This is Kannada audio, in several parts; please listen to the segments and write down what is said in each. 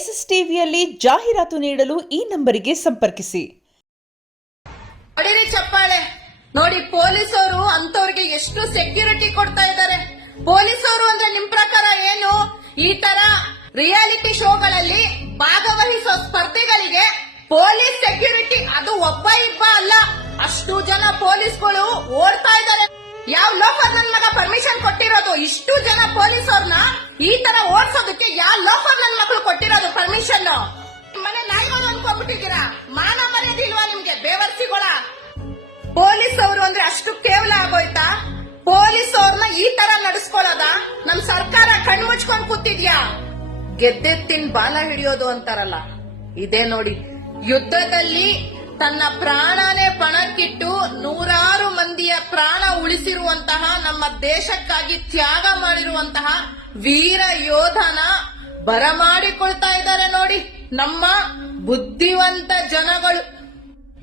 ಎಸ್ಎಸ್ ಟಿವಿಯಲ್ಲಿ ಜಾಹೀರಾತು ನೀಡಲು ಈ ನಂಬರಿಗೆ ಸಂಪರ್ಕಿಸಿ. ಅಡಿರಿ ಚಪ್ಪಾಳೆ ನೋಡಿ, ಪೊಲೀಸರು ಅಂತವ್ರಿಗೆ ಎಷ್ಟು ಸೆಕ್ಯೂರಿಟಿ ಕೊಡ್ತಾ ಇದ್ದಾರೆ. ಪೊಲೀಸರು ಅಂದ್ರೆ ನಿಮ್ ಪ್ರಕಾರ ಏನು? ಈ ತರ ರಿಯಾಲಿಟಿ ಶೋಗಳಲ್ಲಿ ಭಾಗವಹಿಸೋ ಸ್ಪರ್ಧಿಗಳಿಗೆ ಪೊಲೀಸ್ ಸೆಕ್ಯೂರಿಟಿ, ಅದು ಒಬ್ಬ ಇಬ್ಬ ಅಲ್ಲ, ಅಷ್ಟು ಜನ ಪೊಲೀಸ್ಗಳು ಓಡ್ತಾ ಇದ್ದಾರೆ. ಯಾವ ಲೋಫರ್ ನನ್ ಮಗ ಪರ್ಮಿಷನ್ ಕೊಟ್ಟಿರೋದು? ಇಷ್ಟು ಜನ ಪೊಲೀಸವ್ರನ್ನ ಈ ತರ ಓಡಿಸೋದಕ್ಕೆ ಯಾವ ಲೋಫರ್ ನನ್ ಮಕ್ಕಳು ಕೊಟ್ಟಿರೋದು ಪರ್ಮಿಷನ್? ಮನೆ ನಾಯಿಗಳು ಅನ್ಕೊಂಡ್ಬಿಟ್ಟಿದ್ದೀರಾ? ಮಾನ ಮರ್ಯಾದೆ ಇಲ್ವಾ ನಿಮ್ಗೆ ಬೇವರ್ಸಿಗಳ? ಪೊಲೀಸ್ ಅವರು ಅಂದ್ರೆ ಅಷ್ಟು ಕೇವಲ ಆಗೋಯ್ತಾ? ಪೊಲೀಸ್ ಅವ್ರನ್ನ ಈ ತರ ನಡೆಸ್ಕೊಳ್ಳೋದ? ನಮ್ ಸರ್ಕಾರ ಕಣ್ಮುಚ್ಕೊಂಡ್ ಕೂತಿದ್ಯಾ? ಗೆದ್ದೆತ್ತಿನ ಬಾಲ ಹಿಡಿಯೋದು ಅಂತಾರಲ್ಲ, ಇದೇ ನೋಡಿ. ಯುದ್ಧದಲ್ಲಿ ತನ್ನ ಪ್ರಾಣನೇ ಪಣಕ್ಕಿಟ್ಟು ನೂರಾರು ಮಂದಿಯ ಪ್ರಾಣ ಉಳಿಸಿರುವಂತಹ, ನಮ್ಮ ದೇಶಕ್ಕಾಗಿ ತ್ಯಾಗ ಮಾಡಿರುವಂತಹ ವೀರ ಯೋಧನ ಬರಮಾಡಿಕೊಳ್ತಾ ಇದ್ದಾರೆ ನೋಡಿ ನಮ್ಮ ಬುದ್ಧಿವಂತ ಜನಗಳು.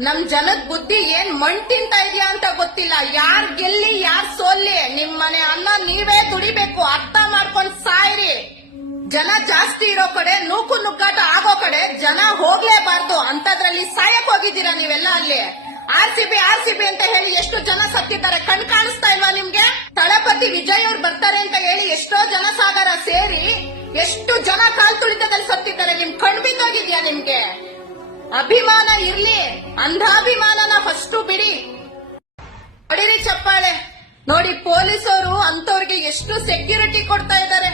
ನಮ್ ಜನದ ಬುದ್ಧಿ ಏನ್ ಮಣ್ ತಿಂತಾ ಇದೆಯಾ ಅಂತ ಗೊತ್ತಿಲ್ಲ. ಯಾರ್ ಗೆಲ್ಲಿ ಯಾರ್ ಸೋಲ್ಲಿ, ನಿಮ್ ಮನೆ ಅನ್ನ ನೀವೇ ದುಡಿಬೇಕು, ಅರ್ಥ ಮಾಡ್ಕೊಂಡ್ ಸಾಯ್ರಿ. ಜನ ಜಾಸ್ತಿ ಇರೋ ಕಡೆ, ನೂಕು ನುಗ್ಗಾಟ ಆಗೋ ಕಡೆ ಜನ ಹೋಗ್ಲೇಬಾರ್ದು. ಅಂತದ್ರಲ್ಲಿ ಸಾಯಕ್ ಹೋಗಿದ್ದೀರಾ ನೀವೆಲ್ಲ. ಅಲ್ಲಿ ಆರ್ಸಿಬಿ ಅಂತ ಹೇಳಿ ಎಷ್ಟು ಜನ ಸತ್ತಿದ್ದಾರೆ, ಕಣ್ ಕಾಣಿಸ್ತಾ ಇಲ್ವಾ ನಿಮ್ಗೆ? ತಳಪತಿ ವಿಜಯ್ ಅವ್ರು ಬರ್ತಾರೆ ಅಂತ ಹೇಳಿ ಎಷ್ಟೋ ಜನ ಸಾಗರ ಸೇರಿ ಎಷ್ಟು ಜನ ಕಾಲ್ ತುಳಿತದಲ್ಲಿ ಸತ್ತಿದ್ದಾರೆ. ನಿಮ್ ಕಣ್ ಬಿದ್ದೋಗಿದ್ಯಾ ನಿಮ್ಗೆ? ಅಭಿಮಾನ ಇರ್ಲಿ, ಅಂಧಾಭಿಮಾನನ ಫಸ್ಟ್ ಬಿಡಿ. ಅಡಿರಿ ಚಪ್ಪಾಳೆ ನೋಡಿ, ಪೊಲೀಸರು ಅಂತವ್ರಿಗೆ ಎಷ್ಟು ಸೆಕ್ಯೂರಿಟಿ ಕೊಡ್ತಾ ಇದ್ದಾರೆ.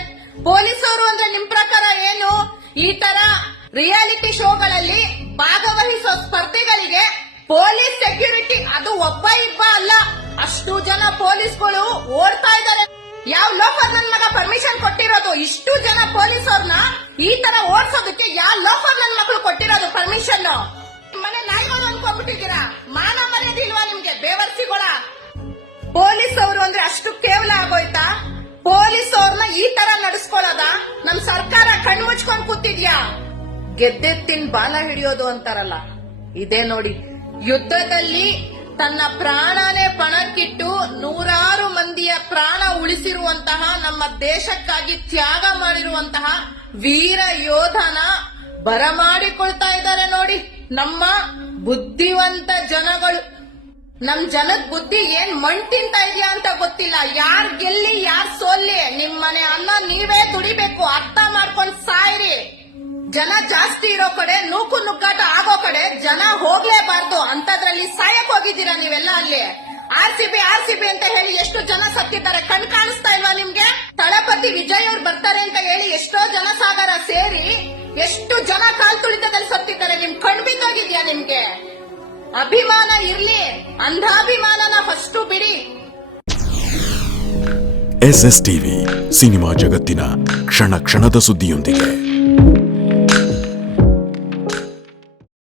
ಪೊಲೀಸರು ಅಂದ್ರೆ ನಿಮ್ ಪ್ರಕಾರ ಏನು? ಈ ತರ ರಿಯಾಲಿಟಿ ಶೋಗಳಲ್ಲಿ ಭಾಗವಹಿಸೋ ಸ್ಪರ್ಧಿಗಳಿಗೆ ಪೊಲೀಸ್ ಸೆಕ್ಯೂರಿಟಿ, ಅದು ಒಬ್ಬ ಇಬ್ಬ ಅಲ್ಲ, ಅಷ್ಟು ಜನ ಪೊಲೀಸ್ಗಳು ಓಡ್ತಾ ಇದ್ದಾರೆ. ಯಾವ ಲೋಫರ್ ನನ್ ಮಗ ಪರ್ಮಿಷನ್ ಕೊಟ್ಟಿರೋದು? ಇಷ್ಟು ಜನ ಪೊಲೀಸವ್ರನ್ನ ಈ ತರ ಓಡಿಸೋದಕ್ಕೆ ಯಾವ ಲೋಫರ್ ನನ್ ಮಕ್ಕಳು ಕೊಟ್ಟಿರೋದು ಪರ್ಮಿಷನ್? ಮನೆ ನಾಯಿಗಳು ಅನ್ಕೊಂಡ್ಬಿಟ್ಟಿದ್ದೀರಾ? ಮಾನ ಮರ್ಯಾದೆ ಇಲ್ವಾ ನಿಮ್ಗೆ ಬೇವರ್ಸಿಗಳ? ಪೊಲೀಸ್ ಅವರು ಅಂದ್ರೆ ಅಷ್ಟು ಕೇವಲ ಆಗೋಯ್ತಾ? ಪೊಲೀಸ್ ಅವ್ರನ್ನ ಈ ತರ ನಡೆಸ್ಕೊಳ್ಳೋದ? ನಮ್ ಸರ್ಕಾರ ಕಣ್ಮುಚ್ಕೊಂಡ್ ಕೂತಿದ್ಯಾ? ಗೆದ್ದೆತ್ತಿನ ಬಾಲ ಹಿಡಿಯೋದು ಅಂತಾರಲ್ಲ, ಇದೇ ನೋಡಿ. ಯುದ್ಧದಲ್ಲಿ ತನ್ನ ಪ್ರಾಣನೇ ಪಣಕ್ಕಿಟ್ಟು ನೂರಾರು ಮಂದಿಯ ಪ್ರಾಣ ಉಳಿಸಿರುವಂತಹ, ನಮ್ಮ ದೇಶಕ್ಕಾಗಿ ತ್ಯಾಗ ಮಾಡಿರುವಂತಹ ವೀರ ಯೋಧನ ಬರಮಾಡಿಕೊಳ್ತಾ ಇದ್ದಾರೆ ನೋಡಿ ನಮ್ಮ ಬುದ್ಧಿವಂತ ಜನಗಳು. ನಮ್ ಜನದ ಬುದ್ಧಿ ಏನ್ ಮಣ್ ತಿಂತಾ ಇದೆಯಾ ಅಂತ ಗೊತ್ತಿಲ್ಲ. ಯಾರ್ ಗೆಲ್ಲಿ ಯಾರ್ ಸೋಲ್ಲಿ, ನಿಮ್ ಮನೆ ಅನ್ನ ನೀವೇ ದುಡಿಬೇಕು, ಅರ್ಥ ಮಾಡ್ಕೊಂಡ್ ಸಾಯ್ರಿ. ಜನ ಜಾಸ್ತಿ ಇರೋ ಕಡೆ, ನೂಕು ನುಗ್ಗಾಟ ಆಗೋ ಕಡೆ ಜನ ಹೋಗ್ಲೇಬಾರ್ದು. ಅಂತದ್ರಲ್ಲಿ ಸಾಯಕ್ ಹೋಗಿದ್ದೀರಾ ನೀವೆಲ್ಲ. ಅಲ್ಲಿ ಆರ್ಸಿಬಿ ಅಂತ ಹೇಳಿ ಎಷ್ಟು ಜನ ಸತ್ತಿದ್ದಾರೆ, ಕಣ್ ಕಾಣಿಸ್ತಾ ಇಲ್ವಾ ನಿಮ್ಗೆ? ತಳಪತಿ ವಿಜಯ್ ಅವ್ರು ಬರ್ತಾರೆ ಅಂತ ಹೇಳಿ ಎಷ್ಟೋ ಜನ ಸಾಗರ ಸೇರಿ ಎಷ್ಟು ಜನ ಕಾಲ್ ತುಳಿತದಲ್ಲಿ ಸತ್ತಿದ್ದಾರೆ. ನಿಮ್ ಕಣ್ ಬಿದ್ದೋಗಿದ್ಯಾ ನಿಮ್ಗೆ? ಅಭಿಮಾನ ಇರ್ಲಿ, ಅಂಧಾಭಿಮಾನನ ಫಸ್ಟ್ ಬಿಡಿ. ಎಸ್ಎಸ್ ಟಿವಿ, ಸಿನಿಮಾ ಜಗತ್ತಿನ ಕ್ಷಣ ಕ್ಷಣದ ಸುದ್ದಿಯೊಂದಿಗೆ.